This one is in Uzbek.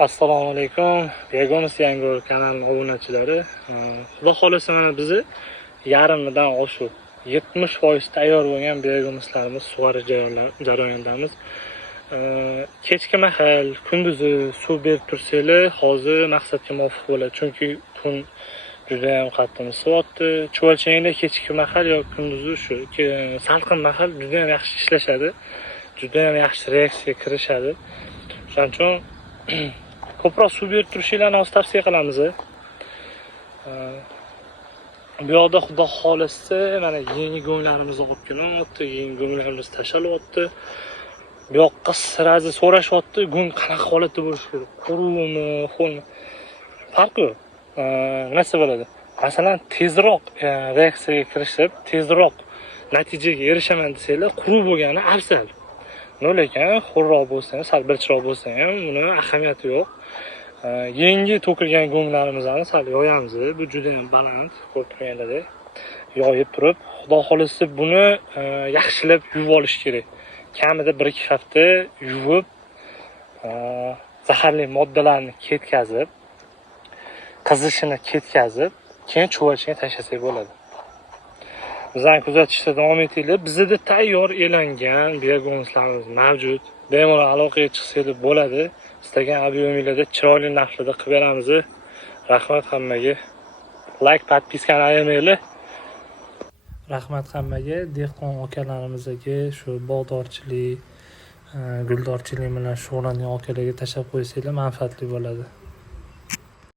Assalomu alaykum. Bego'miz yangi kanal obunachilari. Xudo xolasa mana bizni yarimidan oshib 70% tayyor bo'lgan bego'mizlarimiz sug'orish jarayonidamiz. Kechki mahal, kunduzi suv berib tursanglar, hozir maqsadga muvofiq bo'ladi. Chunki kun juda ham qattiq isyapti. Chuvalchangda kechki mahal yoki kunduzi shu salqin mahal juda ham yaxshi ishlashadi. Juda ham yaxshi reaksiyaga kirishadi. Shuning uchun ko'proq suv berib turishinglarni hozir tavsiya qilamiz. Bu yoqda xudo xolasa mana yangi go'nglarimizni olib kelyapti, yangi go'nglarimiz tashalyapti. Bu yoqqa sirazi so'rashyapti, go'ng qanaqa holatda bo'lishi kerak? Quruvmi, xo'lmi? Farqi yo'q. Nima bo'ladi? Masalan, tezroq reaksiyaga kirishib, tezroq natijaga erishaman desanglar, quruv bo'lgani afzal. Lekin xo'rroq bo'lsa ham, sal birchiroq bo'lsa ham, buni ahamiyati yo'q. Yangi to'kilgan go'nglarimizni sal yoyamiz. Bu juda ham baland, ko'rib turganlaringdek. Yoyib turib, xudo xolasa buni yaxshilab yuvib olish kerak. Kamida 1-2 hafta yuvib, zaharli moddalarni ketkazib, qizishini ketkazib, keyin chuvalchanga tashlasak bo'ladi. Bizlarni kuzatishda davom etinglar. Bizda tayyor elangan bego'mizlarimiz mavjud. Bemalol aloqaga chiqsangiz bo'ladi. Istagan ob'yemlarda chiroyli narxlarda qilib beramiz. Rahmat hammaga. Like, podpiskani ayamanglar. Rahmat hammaga. Dehqon akalarimizga shu bog'dorchilik, guldorchilik bilan shug'ullangan akalarga tashlab qo'ysanglar manfaatli bo'ladi.